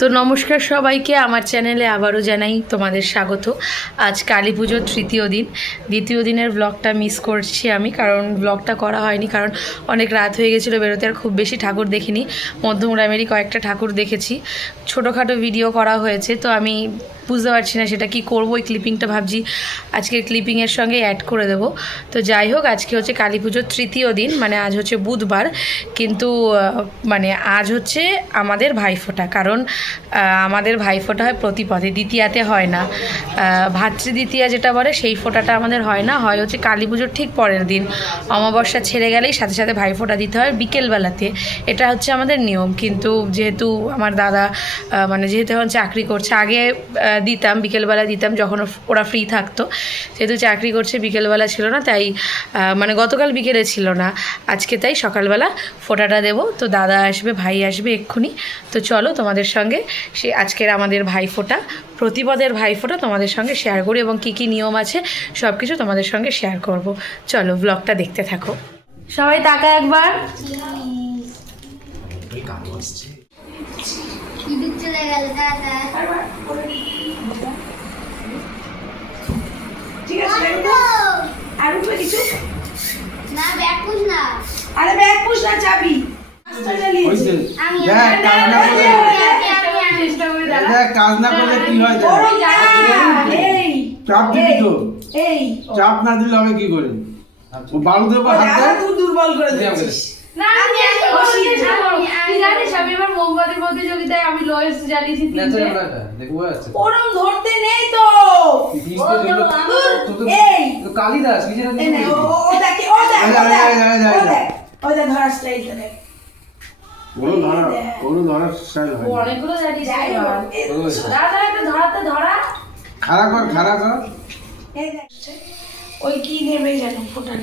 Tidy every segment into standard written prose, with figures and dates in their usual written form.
তো নমস্কার সবাইকে, আমার চ্যানেলে আবারও জানাই তোমাদের স্বাগত। আজ কালী পুজোর তৃতীয় দিন, দ্বিতীয় দিনের ব্লগটা মিস করছি আমি, কারণ ব্লগটা করা হয়নি, কারণ অনেক রাত হয়ে গেছিলো বেরোতে, আর খুব বেশি ঠাকুর দেখিনি। মধ্যমগ্রামেরই কয়েকটা ঠাকুর দেখেছি, ছোটোখাটো ভিডিও করা হয়েছে। তো আমি বুঝতে পারছি না সেটা কি করবো। এই ক্লিপিংটা ভাবছি আজকের ক্লিপিংয়ের সঙ্গে অ্যাড করে দেব। তো যাই হোক, আজকে হচ্ছে কালী পুজোর তৃতীয় দিন, মানে আজ হচ্ছে বুধবার, কিন্তু মানে আজ হচ্ছে আমাদের ভাইফোঁটা। কারণ আমাদের ভাইফোঁটা হয় প্রতিপদে, দ্বিতীয়াতে হয় না। ভাতৃদ্বিতীয়া যেটা বলে সেই ফোঁটাটা আমাদের হয় না, হয় হচ্ছে কালী পুজোর ঠিক পরের দিন। অমাবস্যা ছেড়ে গেলেই সাথে সাথে ভাইফোঁটা দিতে হয় বিকেলবেলাতে, এটা হচ্ছে আমাদের নিয়ম। কিন্তু যেহেতু আমার দাদা মানে যেহেতু এখন চাকরি করছে, আগে দিতাম বিকেলবেলা দিতাম যখন ওরা ফ্রি থাকতো, যেহেতু চাকরি করছে বিকেলবেলা ছিল না, তাই মানে গতকাল বিকেলে ছিল না, আজকে তাই সকালবেলা ফোঁটাটা দেবো। তো দাদা আসবে, ভাই আসবে এক্ষুনি। তো চলো তোমাদের সঙ্গে সে আজকের আমাদের ভাইফোঁটা, প্রতিপদের ভাইফোঁটা তোমাদের সঙ্গে শেয়ার করি, এবং কী কী নিয়ম আছে সব কিছু তোমাদের সঙ্গে শেয়ার করব। চলো ব্লগটা দেখতে থাকো। সবাই তাকা একবার। ঠিক আছে, আর উঠবে কিছু না, ব্যাগ পুশ না। আরে ব্যাগ পুশ না, চাবি কাজ না করলে কি হয়? চাপ দিবি তো, চাপ না দিলে হবে কি করে? বালু দেবো হাতে, দুর্বল করে দিচ্ছিস। মোমবাতির প্রতিযোগিতায় আমি লোয়েস্ট জ্বালিয়েছি। ওরম ধরতে নেই তো। কালিদাস ধরার স্টাইলটা দেখ। অনেকগুলো ধরা খাড়া কর, খাড়া কর। ওই কি নেবে জানো ফোটার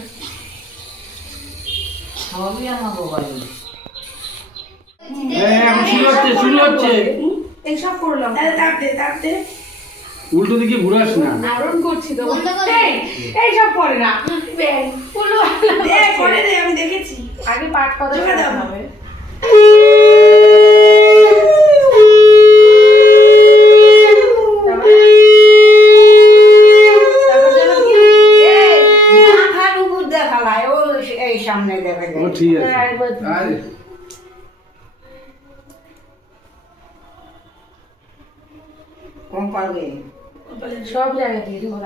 সবই আমার মোবাইল। শুরু হচ্ছে। এইসব করলাম, তাড়াতাড়ি উল্টো দিকে ঘুরাস না। আরণ করছি তো। এইসব করে না, করে দে, আমি দেখেছি। আগে পাট কথা হবে। সামনে দেবে ও ঠিক আছে। কম পারবে সব জায়গায় দিয়ে দেবো।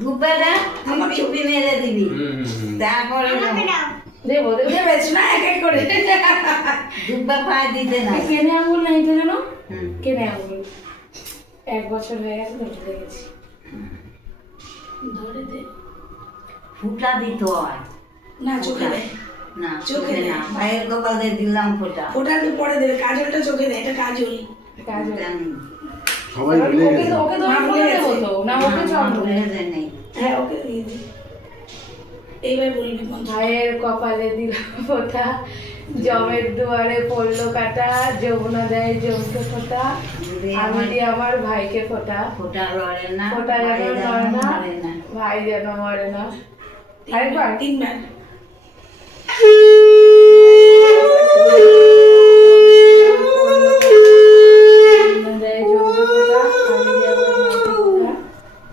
দুবেলা আমার চুপি মেরে দিবি, তারপরে দেবো দেবে না, এক এক করে। দুব্বা পায়ে দিতে না। কেনে আঙুল নাই তো জানো, কেনে আঙুল 1 বছর হয়ে গেছে, ধরতে দেখেছি। ধরে দে, ফুটা দিতে হয় না চোখে দেয় না, চোখে না, ভাইয়ের কপালে দিলাম ফোটা। ফোটা তো পরে দেবে, কাজলটা চোখে দেয়, এটা কাজল। কাজল সবাই ভুলে গেছে। ওকে তো ভুলে দেবো তো, না ওকে চল ভুলে যায় নাই। হ্যাঁ ওকে দিয়ে দে। এইবার বলবি ভাইয়ের কপালে দিলাম ফোঁটা, জমের দুয়ারে পড়লো কাটা, যমুনা দেয় জমকে ফোঁটা, আমি দিই আমার ভাইকে ফোঁটা। ফোটা লড়ে না, ফোঁটা যেন লড়ে না, ভাই যেন মরে না। আরেকবার, 3 বার।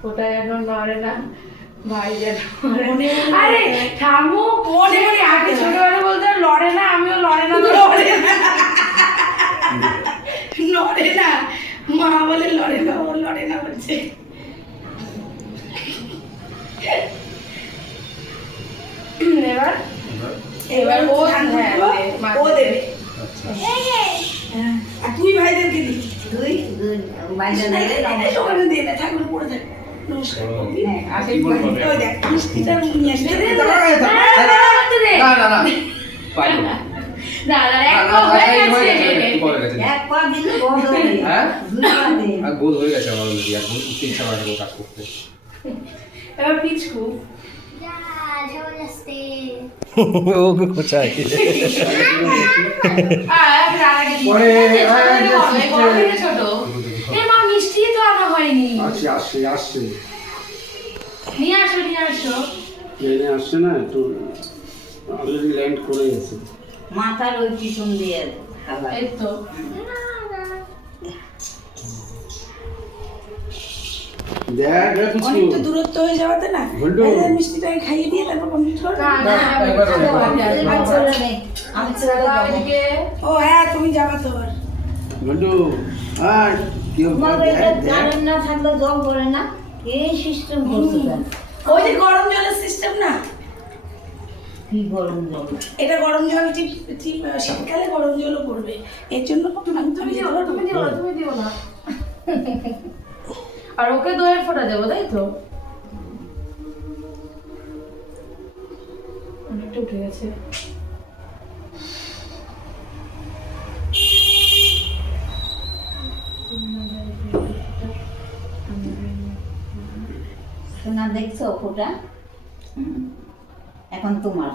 ফোঁটা যেন নড়ে না, ভাই যেন মরে। আরে থামো, মনে মনে আগে ছোটবেলা বলতে লড়ে না, আমিও লড়ে না, লড়ে না, লড়ে না, মা বলে লড়ে না, ও লড়ে না বলছে। এবার এবার ও দেবে। আর তুই ভাইদেরকে দিবি, তুই বাইরে নেবে ওখানে দিয়ে দে, ঠাকুর পড়ে থাকে। নমস্কার করবি। ওই দেখ মিষ্টিটা নিয়ে আসবে। এক পা দিলে বন্ধ হয়ে যায়। হ্যাঁ? দুই পা দে। আর গোল হয়ে গেছে আমার অলরেডি, আর গোল করতে ইচ্ছা করে কাজ করতে। এবার পিছকু ওকে কোথায়? ছোট মা মিষ্টি তো আনা হয়নি। আসছে নিয়ে আসো ট্রেনে আসছে না, একটু অলরেডি ল্যান্ড করে গেছে। মাথার ওই পিছন দিয়ে খাবার এই তো দেখ রে কিছু অনেকটা দূরত্ব হয়ে যাওয়াতে না বল্টু। এই মিষ্টিটাকে খাইয়ে দিয়ে তারপর কমপ্লিট করো। না না একবার আমি চলে নেই আমি চলে যাবো এদিকে ও হ্যাঁ তুমি যাবা তো আর বন্ধু আর কি তোমার দেখ এটা দেখ কারেন্ট না থাকলে জল পড়ে না এই সিস্টেম করতে পারে ওই যে গরম জলের সিস্টেম না, কি গরম জল এটা গরম জল ঠিক ঠিক শীতকালে গরম জলও পড়বে, এর জন্য তুমি দিও না, তুমি দিও না, তুমি দিও না। আর ওকে দইয়ের ফোঁটা দেবো, তাই তো? অনেকটা উঠে গেছে। শোনা দেখছো ফোটা এখন তোমার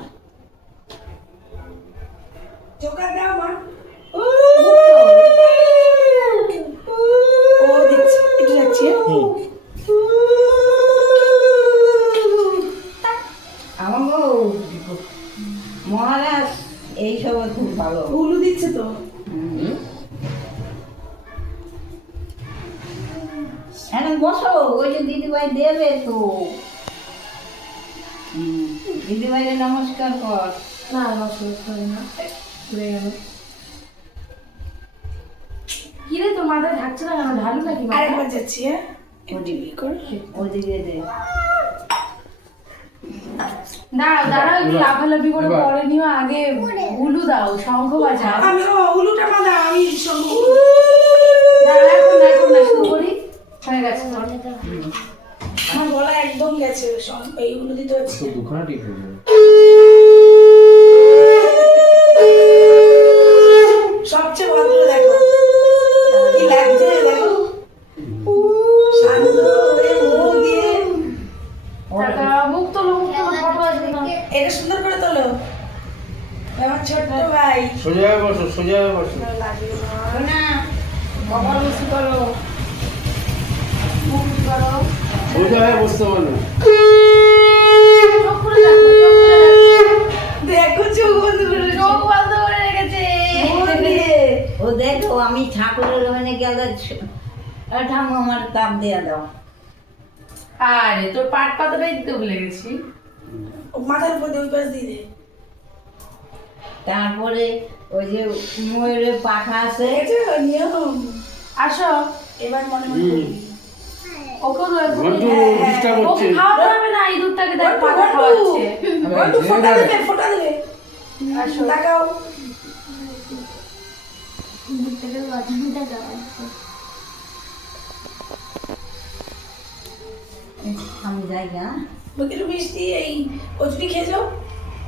চোখা দাও মা। ও দিচ্ছে একটু যাচ্ছি আমার মহারাজ এইসব খুব ভালো উলু দিচ্ছে তো। এখন বসো ওই যে দিদিভাই দেবে তো দিদিভাইকে নমস্কার কর না, নমস্কার করে না। ঘুরে গেল। কি রে, তোর মাথায় ঢাকছে না কেন? ঢালু নাকি মাথায়? আরেকবার যাচ্ছি হ্যাঁ একটু ইয়ে কর। ওদিকে দে দাঁড়াও দাঁড়াও, একটু লাফালাফি করে এবার। পরে নিও, আগে উলু দাও, শঙ্খ বাজাও। আমি ও উলুটা মা দাও, আমি সব দাঁড়াও, এখন না, এখন না, শুরু করি। হয়ে গেছে তোর। আমার গলা একদম গেছে, এই উলু দিতে হচ্ছে। তো দুখানা ঠিক হয়ে যাবে। সবচেয়ে ভদ্র দেখো কি লাগছে, দেখো শান্ত হয়ে মুখ দিয়ে টাকা, মুখ তোলো, মুখ তোলো, ফটো আসবে না। এটা সুন্দর করে তোলো। আমার ছোট্ট ভাই সোজা হয়ে বসো সোজা হয়ে বসো লাগবে না। শোনা কপাল মুছি করো, মুখ মুছি করো। সোজা হয়ে বসতে বলো চোখ খুলে রাখো, চোখ খুলে রাখো। দেখো চোখ বন্ধ করে চোখ বন্ধ করে রেখেছে। মুখ দিয়ে ও দেখো আমি ঠাকুরের ওখানে গেলে ঠাম্মা আমার তাপ দিয়ে দাও আরে তোর পাট পাতাটাই দিতে ভুলে গেছি। মাথার উপর দিয়ে ওই পাশ দিয়ে দে। তারপরে ওই যে ময়ূরের পাখা আছে দেখেছো নিয়ম? আসো, এবার মনে মনে করবি। ওকেও দয়া করে বন্ধু ডিস্টার্ব ওকে হচ্ছে খাওয়াতে হবে না, ইঁদুরটাকে দেখ বন্ধু, পাতা বন্ধু। খাওয়াচ্ছে। বন্ধু, ফোঁটা দেবে, ফোঁটা দেবে। আসো। তাকাও। আমি যাই না বুকের মিষ্টি এই কচুরি খেয়ে যাও,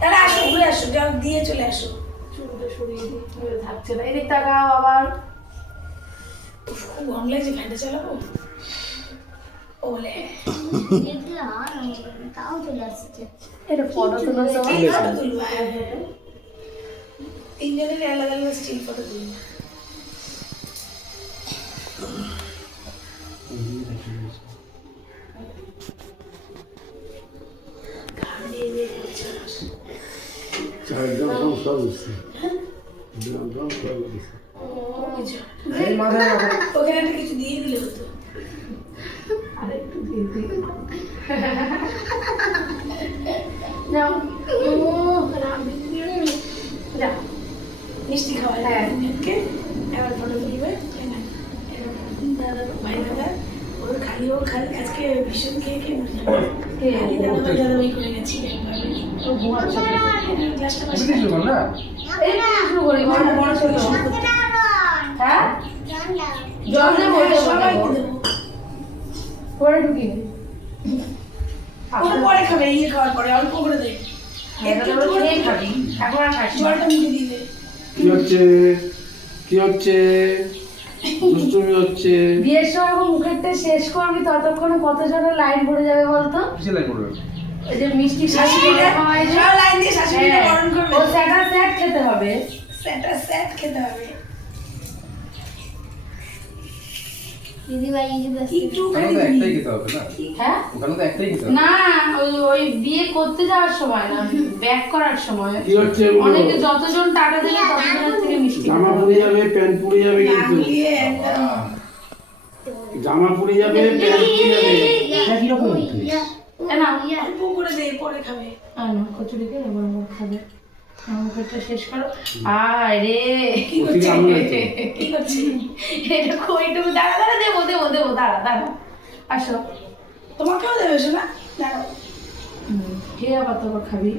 তাহলে আসো ঘুরে আসো, যাও দিয়ে চলে আসো। চুলটা সরিয়ে দিই, ধরে থাকছে না। এদিক তাকাও আবার। উফ, খুব গরম লাগছে, ফ্যানটা চালাবো। ওলে এটা ফটো তোলো তো। এই ফটো তুলবো, হ্যাঁ হ্যাঁ। তিনজনের আলাদা আলাদা স্টিল ফটো তুলবো। একদম সব বুঝছি একদম সব বুঝছি কিছু এই মাথায় রাখো। ওখানে একটা কিছু দিয়ে দিলে হতো। আরেকটু দিয়ে দিই। নাও। যাও। মিষ্টি খাওয়া হ্যাঁ। ওকে এবার ফটো তুলবে। দাদা ভাই দাদা ওর খালি ও খালি আজকে ভীষণ খেয়ে খেয়ে মরে যাবে। কে? খালি দাদা ভাই দাদা ভাই করে গেছি ও ঘুমাচ্ছে। গ্লাসটা তুমি দিয়েছো কেন না? এই তো শুরু করি, বড় বড় ছোট। হ্যাঁ? জল দেবো, হ্যাঁ, দেবো, সবাইকে দেবো। দেবো। পরে ঢুকিয়ে দিই। ওটা পরে খাবে, ইয়ে খাওয়ার পরে অল্প করে দে। একটু একটু করে খেয়ে খাবি, এখন আর খাস না। জলটা মুখে দিয়ে দে। কি হচ্ছে কি হচ্ছে দুষ্টুমি হচ্ছে বিয়ের সময় এখন মুখের তে শেষ করবি, ততক্ষণে কতজনের লাইন পড়ে যাবে বলতো? কিসে লাইন করবে? ওই যে মিষ্টি শাশুড়িটা খাওয়াই যে। সব লাইন দিয়ে শাশুড়িটা হ্যাঁ, বরণ করবে। ও স্যাটা স্যাট খেতে হবে। স্যাট খেতে হবে। একটু ওখানে তো একটাই খেতে হবে না? হ্যাঁ ওখানে তো একটাই খেতে হবে। না ওই বিয়ে করতে যাওয়ার সময় না, ব্যাক করার সময় কি হচ্ছে এগুলো? অনেকে যতজন টাকা দেবে ততজনের থেকে মিষ্টি জামা খেতে পুড়ে হবে। যাবে, প্যান্ট পুড়ে যাবে কিন্তু। নামিয়ে একদম জামা পুড়ে যাবে, প্যান্ট পুড়ে যাবে। এটা কিরকম উঠবে? না অল্প করে দে, পরে খাবে। না কচুরিকে এবার মুখ খাবে, মুখটা শেষ করো। আরে কি করছে? কেমন আছে? কি করছে? এটা কইটুকু দাঁড়া দাঁড়া দেবো দেবো দেবো দাঁড়া দাঁড়া আসো। তোমাকেও দেবে শোনা? দাঁড়াও। কে আবার তোর খাবি?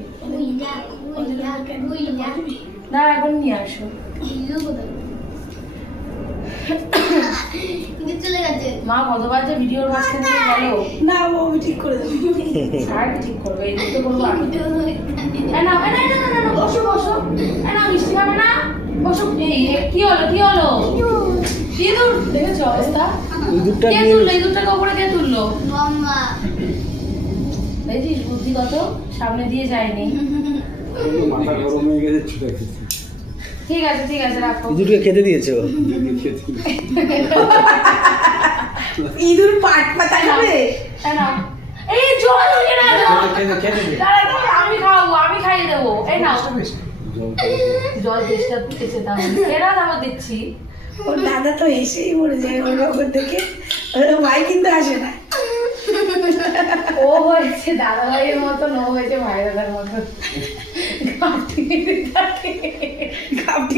ওদের কেন দিবি? দাঁড়া এখন নিয়ে আসো। মা কতবার যে ভিডিওর মাঝখানে গেল, না ও আমি ঠিক করে দেবো। আর কি ঠিক করবে, এই তো করবো আমি। না না না না না বসো বসো, না মিষ্টি খাবে না, বসো। এই কি হলো কি হলো? ইঁদুর দেখেছো অবস্থা? কে তুললো ইঁদুরটাকে ওপরে, কে তুললো? দেখছিস বুদ্ধি কত, সামনে দিয়ে যায়নি। মাথা গরম হয়ে গেছে, ছুটে গেছে। ঠিক আছে রাখো। ইঁদুরকে খেতে দিয়েছো? ইঁদুর পাট পাতা খাবে? নাও। এই জল হয়ে না জল। খেতে দে। দাঁড়া দাঁড়া, আমি খাওয়াবো, আমি খাইয়ে দেবো। এই নাও জল চেষ্টা পেয়েছে, তাহলে এরা তারপর দিচ্ছি। ওর দাদা তো এসেই মরে যায় ওর ওপর থেকে, ওর ভাই কিন্তু আসে না। ও হয়েছে দাদা ভাইয়ের মতন, ও হয়েছে ভাই দাদার মতন। কাপটি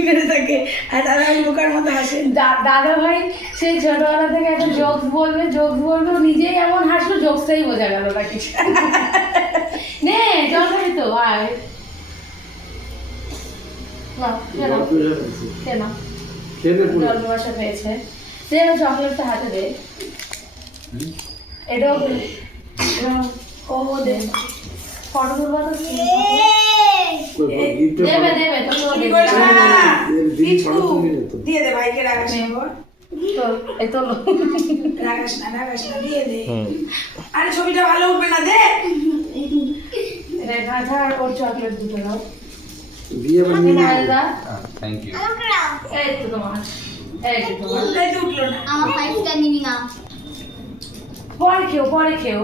মেরে থাকে আর দাদা ওই বোকার মতো হাসে। দাদা ভাই সেই ছোটবেলা থেকে একটা জোকস বলবে ও নিজেই এমন হাসলো, জোকসটাই বোঝা গেল না কিছু। নে জল খাবি তো, আয় নাও, খেয়ে নাও, খেয়ে নাও। খেলে পুরো। জল পিপাসা পেয়েছে, সে চকলেটটা হাতে দে। এটাও ও দে ফটো তুলবা তো গিফট দেবে দেবে তো চুরি করিস না। দিদি বিট্টু, ফটো তুলে নিত। দিয়ে দে ভাইকে, রাগাস না গো। এই তো রাগাস না দিয়ে দে। আরে ছবিটা ভালো উঠবে না, দে। রেখা আর ওর চকলেট দুটো দাও। বিয়ে বানিয়ে নিয়ে মায়ের দা, থ্যাংক ইউ। এই তো তোমার, এই তো তোমার। ওটাই তো উঠলো না। পরে খেও।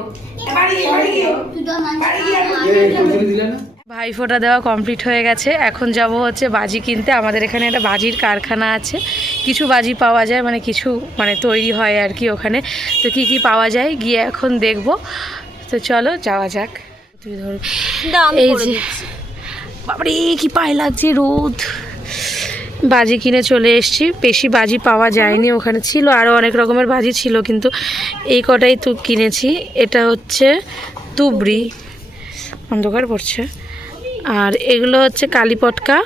বাড়ি গিয়ে বাড়ি গিয়ে এই কচুরি দিলে না? ভাইফোঁটা দেওয়া কমপ্লিট হয়ে গেছে, এখন যাব হচ্ছে বাজি কিনতে। আমাদের এখানে একটা বাজির কারখানা আছে, কিছু বাজি পাওয়া যায়, মানে কিছু মানে তৈরি হয় আর কি ওখানে। তো কি কি পাওয়া যায় গিয়ে এখন দেখব। তো চলো যাওয়া যাক। তুই ধর এই যে, বাবারে কি পায়ে লাগছে রোদ। বাজি কিনে চলে এসেছি, বেশি বাজি পাওয়া যায়নি, ওখানে ছিল আরও অনেক রকমের বাজি ছিল, কিন্তু এই কটাই তো কিনেছি। এটা হচ্ছে তুবড়ি, অন্ধকার পড়ছে। আর এগুলো হচ্ছে কালী পটকা,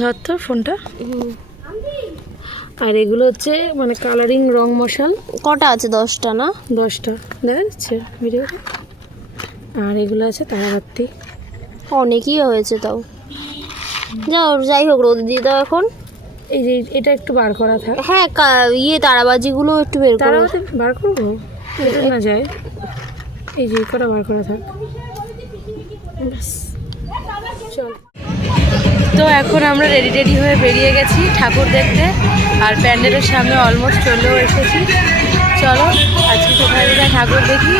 ধর তো ফোনটা। আর এগুলো হচ্ছে মানে কালারিং রং মশাল, কটা আছে? 10টা না? 10টা দেখা যাচ্ছে ভিডিওতে। আর এগুলো আছে তারাবাতি। অনেকই হয়েছে তাও। যাই হোক, রোদ দিয়ে দাও এখন। এই যে এটা একটু বার করা থাক, হ্যাঁ, তারাবাজিগুলো একটু বের করো। তারাবাতি বার করবো, এটা না যায়। এই যে কটা বার করা থাক, চল। তো এখন আমরা রেডি হয়ে বেরিয়ে গেছি ঠাকুর দেখতে, আর প্যান্ডেলের সামনে অলমোস্ট চলেও এসেছি। চলো আজকে কোথায় কোথায় ঠাকুর দেখি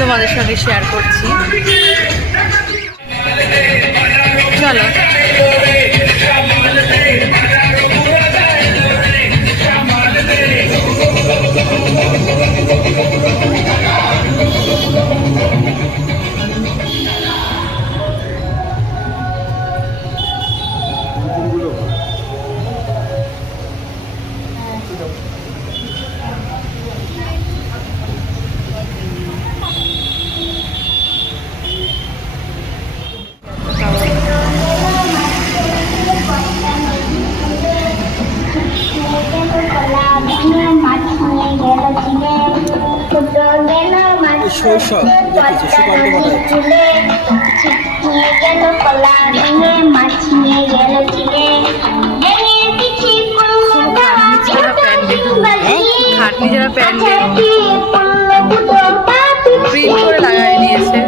তোমাদের সঙ্গে শেয়ার করছি, চলো। শৈশব দেখেছি সুকান্ত খাটনি যারা প্যান্ডেল প্রিন্ট করে লাগাই দিয়েছে।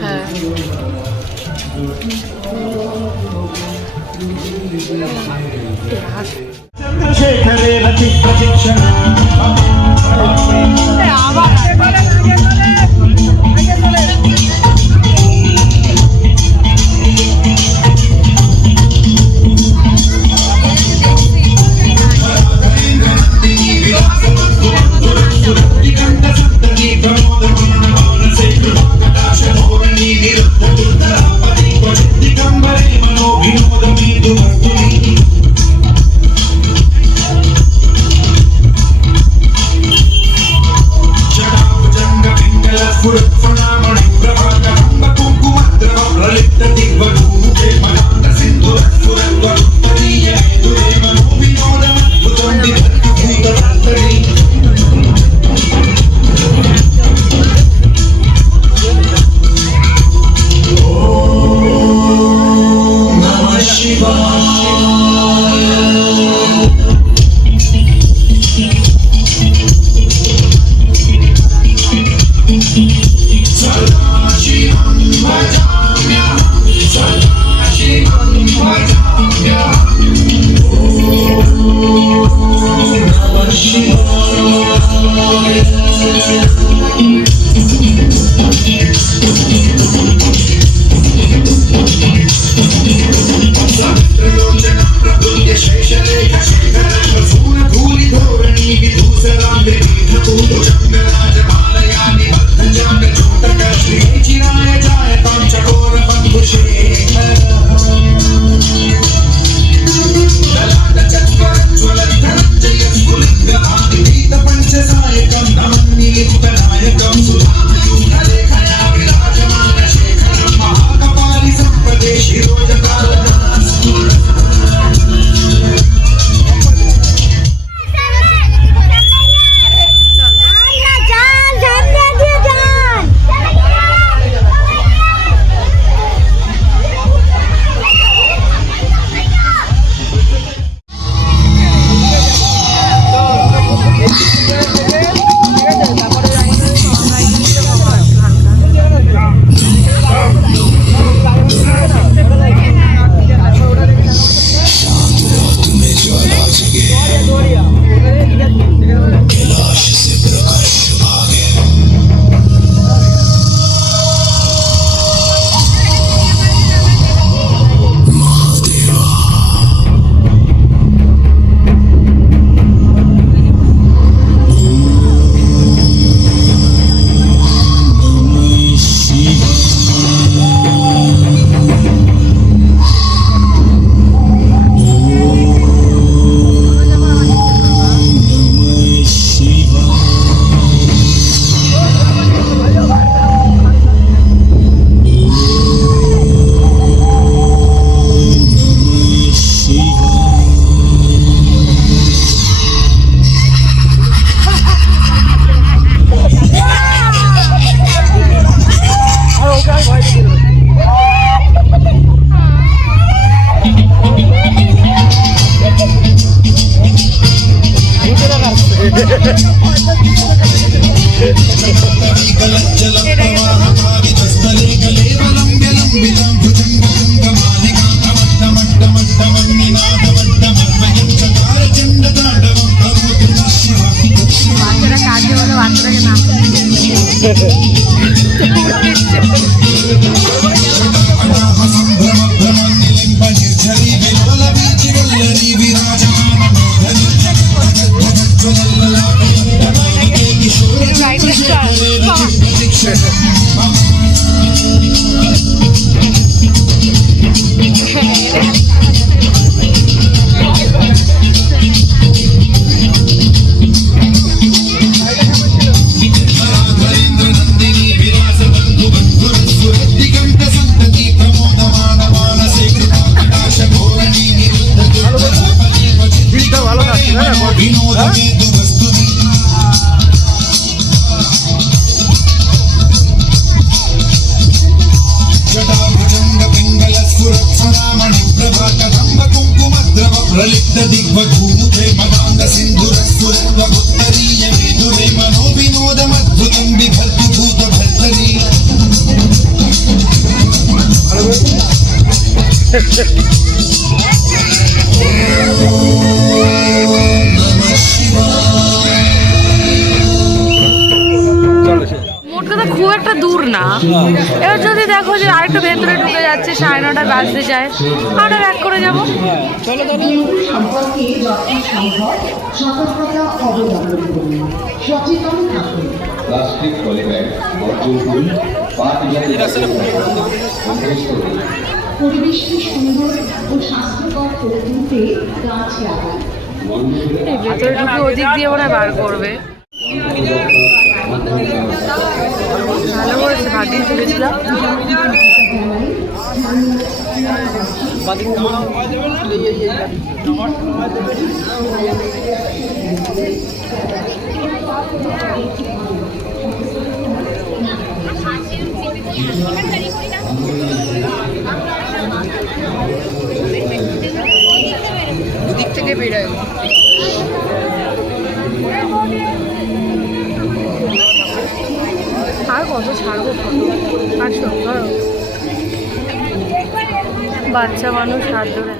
হ্যাঁ प्रलिप्त दिग्वधूमुखे मदान्ध सिन्धुरस्फुरत्वमुत्तरीय मेधुरे मनोविनोदमद्भुतं बिभर्तु भूतभर्तरी মোট কথা খুব একটা দূর না। এবার যদি দেখো যে আরেকটু ভেতরে ঢুকে যাচ্ছে, 9:30 বাজতে যায়, আমরা ব্যাক করে যাবো। সম্পর্কে যতটা সম্ভব সতর্কতা অবলম্বন করুন, সচেতন থাকুন। প্লাস্টিক পলিব্যাগ বর্জন করুন, পাট জাতীয় পরিবেশ করুন। পরিবেশকে সুন্দর ও স্বাস্থ্যকর করে তুলতে গাছ লাগান। এই ভেতরে ঢুকে ওদিক দিয়ে মনে হয় বার করবে। ভালো করেছে, ভাগ্যে তুলেছিলাম। ওদিক থেকে বেরোয়। আর কত ছাড়বো আসো ধরো, বাচ্চা মানুষ হাত ধরে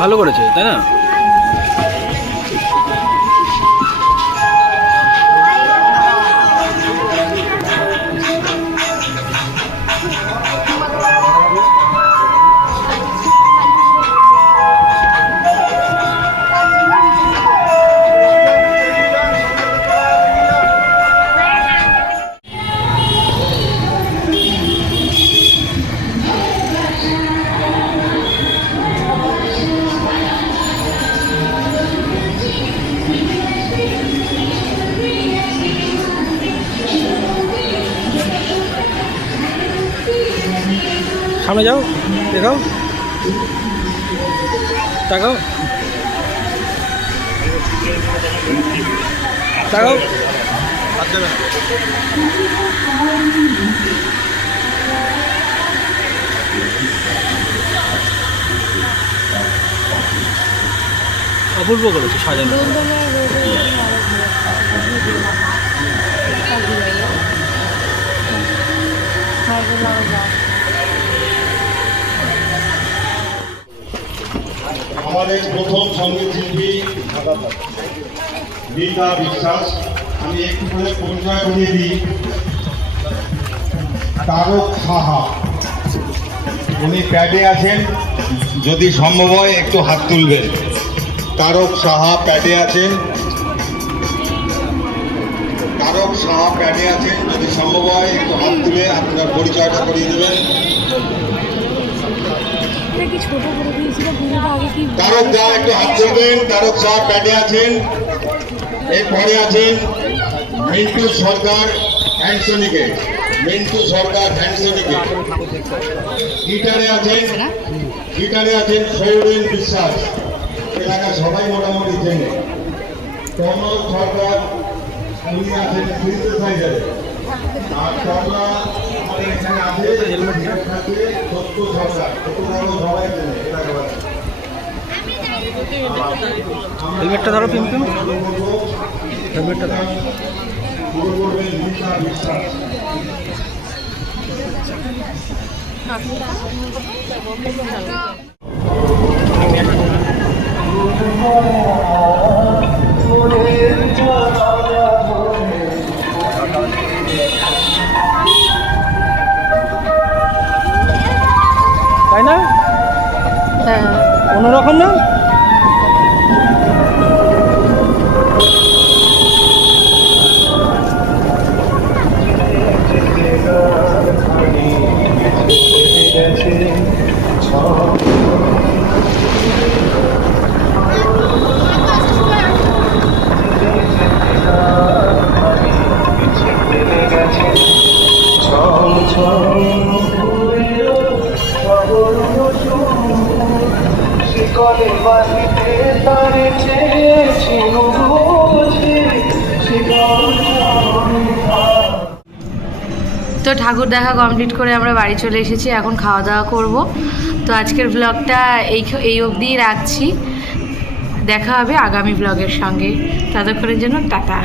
ভালো করেছে, তাই না? সামনে যাও, দেখাও, তাকাও, তাকাও। অপূর্ব করেছে সাজানো। আমাদের প্রথম সঙ্গীত শিল্পী গীতা বিশ্বাস, আমি একটু করে পরিচয় করিয়ে দিই। তারক সাহা, উনি প্যাডে আছেন, যদি সম্ভব হয় একটু হাত তুলবেন। তারক সাহা প্যাডে আছেন, তারক সাহা প্যাডে আছেন, যদি সম্ভব হয় একটু হাত তুলে আপনার পরিচয়টা করিয়ে দেবেন। তারক দা একটু হাত তুলবেন। তারক সাহা প্যাডে আছেন। এরপরে আছেন মিন্টু সরকার হ্যান্ডসনিকে, মিন্টু সরকার হ্যান্ডসনিকে। গিটারে আছেন সৌরেন বিশ্বাস, এলাকা সবাই মোটামুটি চেনে। কমল সরকার, উনি আছেন সিনথেসাইজারে। আর তবলা আমাদের এখানে আছে সত্য সরকার, সবাই চেনে এলাকাবাসী। হেলমেটটা ধরো, পিম্পিম হেলমেটটা ধরো। খবর করবেন ভূমিকা বিশ্বাস। তাই না? হ্যাঁ অন্যরকম না? তো ঠাকুর দেখা কমপ্লিট করে আমরা বাড়ি চলে এসেছি, এখন খাওয়া দাওয়া করব। তো আজকের ব্লগটা এই অবধিই রাখছি, দেখা হবে আগামী ব্লগের সঙ্গে। ততক্ষণের জন্য টাটা।